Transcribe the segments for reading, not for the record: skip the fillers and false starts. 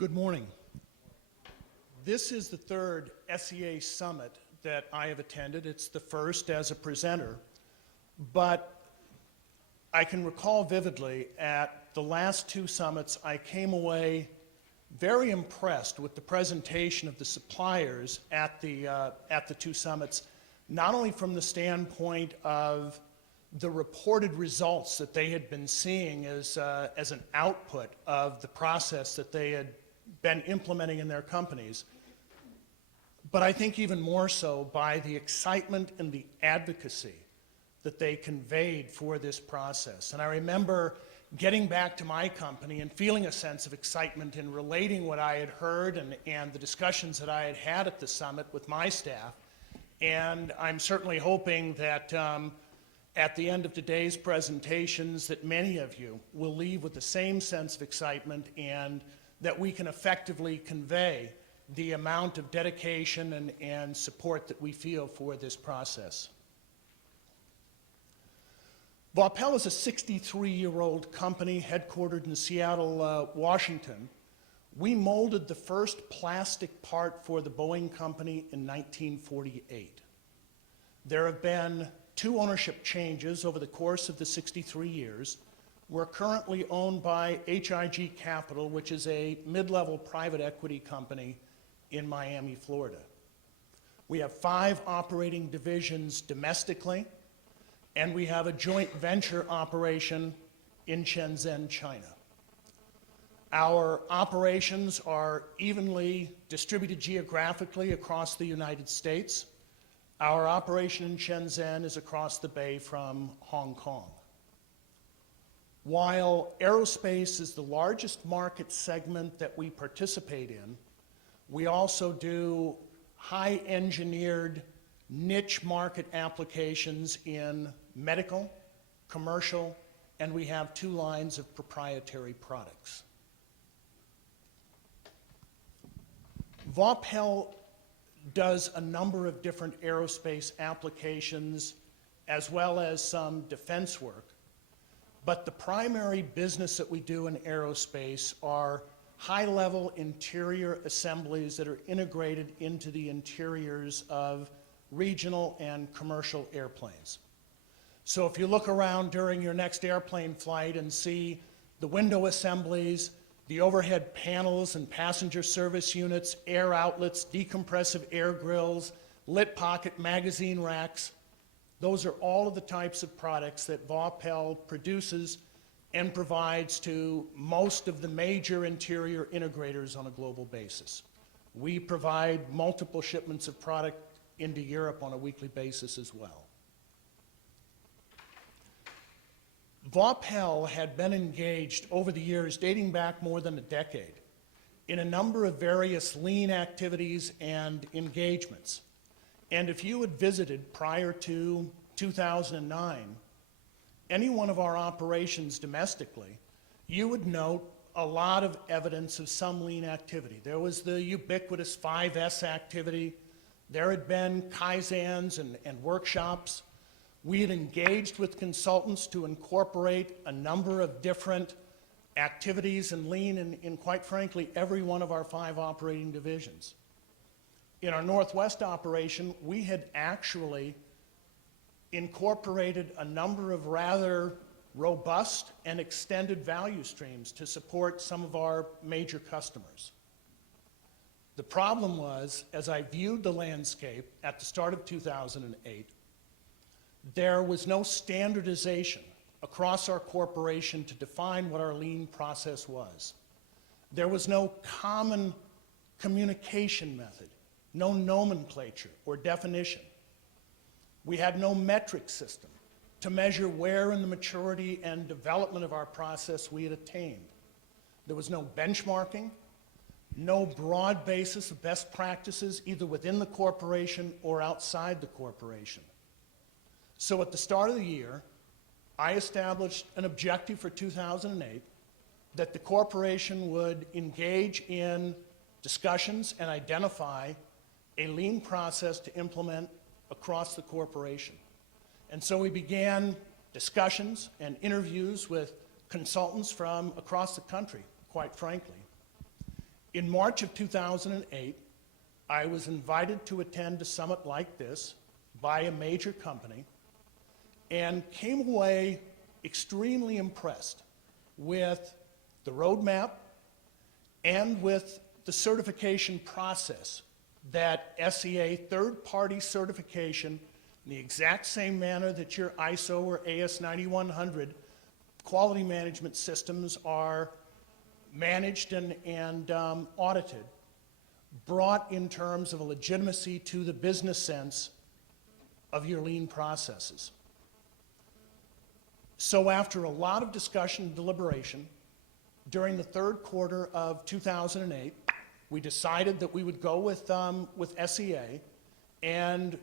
Good morning. This is the third SEA summit that I have attended. It's the first as a presenter, but I can recall vividly at the last two summits I came away very impressed with the presentation of the suppliers at the two summits, not only from the standpoint of the reported results that they had been seeing as an output of the process that they had been implementing in their companies, but I think even more so by the excitement and the advocacy that they conveyed for this process. And I remember getting back to my company and feeling a sense of excitement in relating what I had heard and the discussions that I had had at the summit with my staff. And I'm certainly hoping that at the end of today's presentations that many of you will leave with the same sense of excitement and that we can effectively convey the amount of dedication and support that we feel for this process. Vaupell is a 63-year-old company headquartered in Seattle, Washington. We molded the first plastic part for the Boeing company in 1948. There have been two ownership changes over the course of the 63 years. We're currently owned by HIG Capital, which is a mid-level private equity company in Miami, Florida. We have 5 operating divisions domestically, and we have a joint venture operation in Shenzhen, China. Our operations are evenly distributed geographically across the United States. Our operation in Shenzhen is across the bay from Hong Kong. While aerospace is the largest market segment that we participate in, we also do high-engineered niche market applications in medical, commercial, and we have 2 lines of proprietary products. Vaupell does a number of different aerospace applications as well as some defense work. But the primary business that we do in aerospace are high-level interior assemblies that are integrated into the interiors of regional and commercial airplanes. So if you look around during your next airplane flight and see the window assemblies, the overhead panels and passenger service units, air outlets, decompressive air grills, lit pocket magazine racks, those are all of the types of products that Vaupell produces and provides to most of the major interior integrators on a global basis. We provide multiple shipments of product into Europe on a weekly basis as well. Vaupell had been engaged over the years, dating back more than a decade, in a number of various lean activities and engagements. And if you had visited prior to 2009, any one of our operations domestically, you would note a lot of evidence of some lean activity. There was the ubiquitous 5S activity. There had been Kaizens and workshops. We had engaged with consultants to incorporate a number of different activities and lean in quite frankly, every one of our 5 operating divisions. In our Northwest operation, we had actually incorporated a number of rather robust and extended value streams to support some of our major customers. The problem was, as I viewed the landscape at the start of 2008, there was no standardization across our corporation to define what our lean process was. There was no common communication method, no nomenclature or definition. We had no metric system to measure where in the maturity and development of our process we had attained. There was no benchmarking, no broad basis of best practices either within the corporation or outside the corporation. So at the start of the year, I established an objective for 2008 that the corporation would engage in discussions and identify a lean process to implement across the corporation. And so we began discussions and interviews with consultants from across the country, quite frankly. In March of 2008, I was invited to attend a summit like this by a major company and came away extremely impressed with the roadmap and with the certification process that SEA third-party certification in the exact same manner that your ISO or AS9100 quality management systems are managed and audited, brought in terms of a legitimacy to the business sense of your lean processes. So after a lot of discussion and deliberation, during the third quarter of 2008, we decided that we would go with SEA, and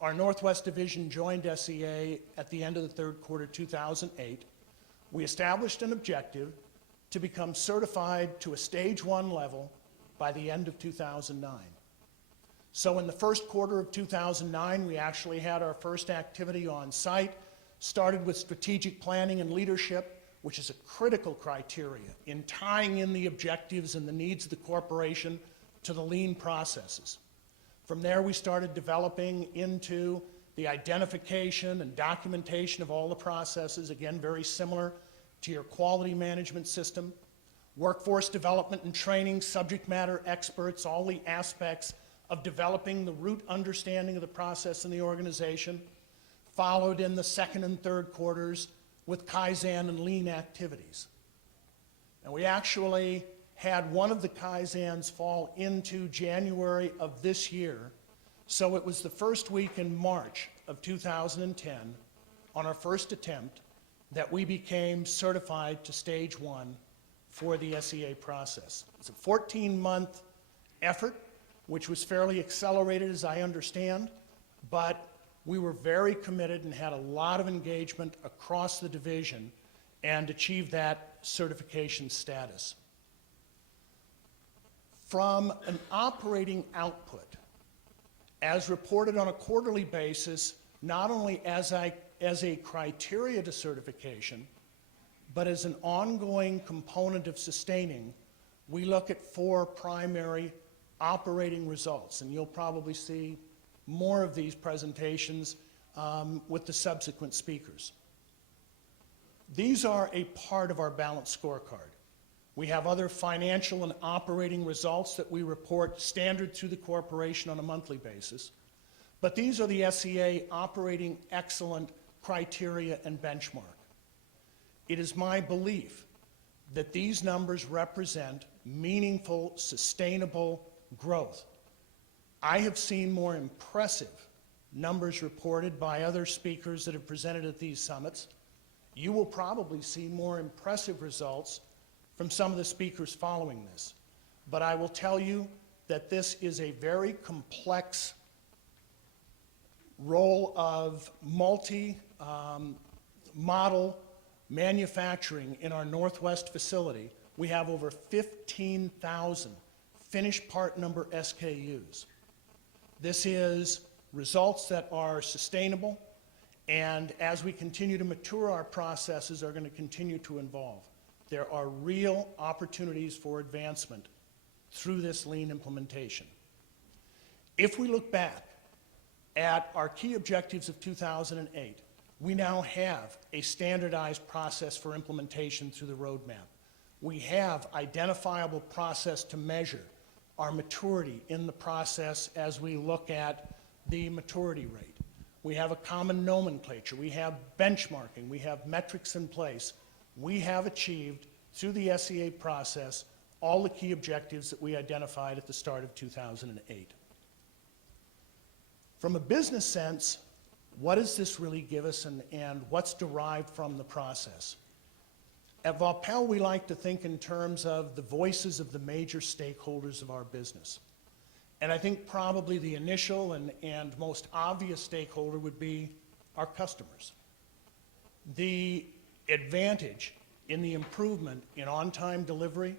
our Northwest Division joined SEA at the end of the third quarter 2008. We established an objective to become certified to a stage 1 level by the end of 2009. So in the first quarter of 2009, we actually had our first activity on site, started with strategic planning and leadership, which is a critical criteria in tying in the objectives and the needs of the corporation to the lean processes. From there, we started developing into the identification and documentation of all the processes, again, very similar to your quality management system, workforce development and training, subject matter experts, all the aspects of developing the root understanding of the process in the organization, followed in the second and third quarters with Kaizen and lean activities. And we actually had one of the Kaizens fall into January of this year, so it was the first week in March of 2010, on our first attempt, that we became certified to stage 1 for the SEA process. It's a 14-month effort, which was fairly accelerated as I understand, but we were very committed and had a lot of engagement across the division and achieved that certification status. From an operating output, as reported on a quarterly basis, not only as a criteria to certification, but as an ongoing component of sustaining, we look at 4 primary operating results, and you'll probably see more of these presentations with the subsequent speakers. These are a part of our balanced scorecard. We have other financial and operating results that we report standard through the corporation on a monthly basis, but these are the SEA operating excellent criteria and benchmark. It is my belief that these numbers represent meaningful, sustainable growth. I have seen more impressive numbers reported by other speakers that have presented at these summits. You will probably see more impressive results from some of the speakers following this. But I will tell you that this is a very complex role of multi-model manufacturing in our Northwest facility. We have over 15,000 finished part number SKUs. This is results that are sustainable, and as we continue to mature our processes, are going to continue to evolve. There are real opportunities for advancement through this lean implementation. If we look back at our key objectives of 2008, we now have a standardized process for implementation through the roadmap. We have identifiable process to measure our maturity in the process as we look at the maturity rate. We have a common nomenclature. We have benchmarking. We have metrics in place. We have achieved, through the SEA process, all the key objectives that we identified at the start of 2008. From a business sense, what does this really give us, and what's derived from the process? At Vaupell, we like to think in terms of the voices of the major stakeholders of our business. And I think probably the initial and most obvious stakeholder would be our customers. The advantage in the improvement in on-time delivery,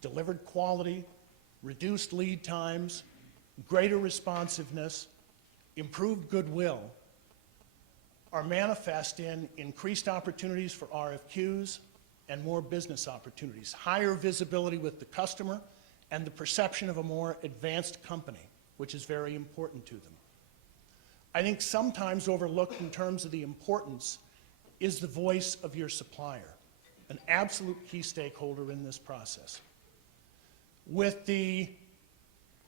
delivered quality, reduced lead times, greater responsiveness, improved goodwill are manifest in increased opportunities for RFQs and more business opportunities, higher visibility with the customer, and the perception of a more advanced company, which is very important to them. I think sometimes overlooked in terms of the importance is the voice of your supplier, an absolute key stakeholder in this process. With the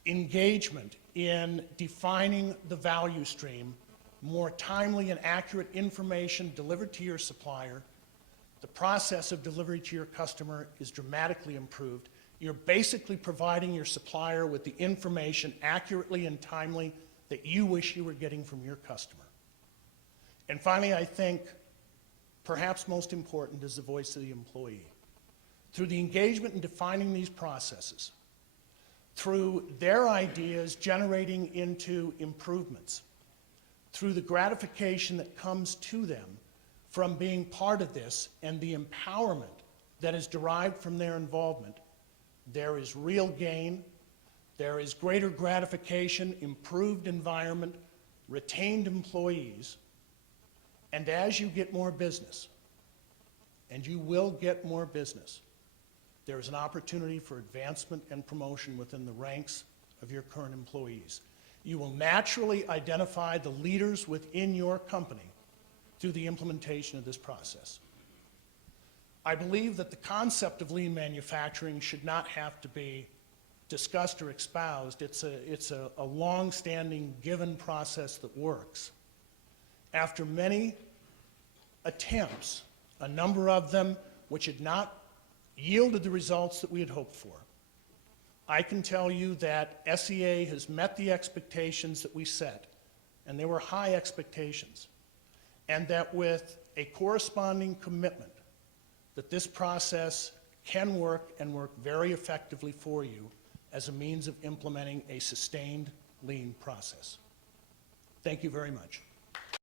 engagement in defining the value stream, more timely and accurate information delivered to your supplier, the process of delivery to your customer is dramatically improved. You're basically providing your supplier with the information accurately and timely that you wish you were getting from your customer. And finally, I think perhaps most important is the voice of the employee. Through the engagement in defining these processes, through their ideas generating into improvements, through the gratification that comes to them from being part of this and the empowerment that is derived from their involvement, there is real gain, there is greater gratification, improved environment, retained employees, and as you get more business, and you will get more business, there is an opportunity for advancement and promotion within the ranks of your current employees. You will naturally identify the leaders within your company through the implementation of this process. I believe that the concept of lean manufacturing should not have to be discussed or espoused. It's a long-standing given process that works. After many attempts, a number of them which had not yielded the results that we had hoped for, I can tell you that SEA has met the expectations that we set, and they were high expectations, and that with a corresponding commitment that this process can work and work very effectively for you as a means of implementing a sustained lean process. Thank you very much.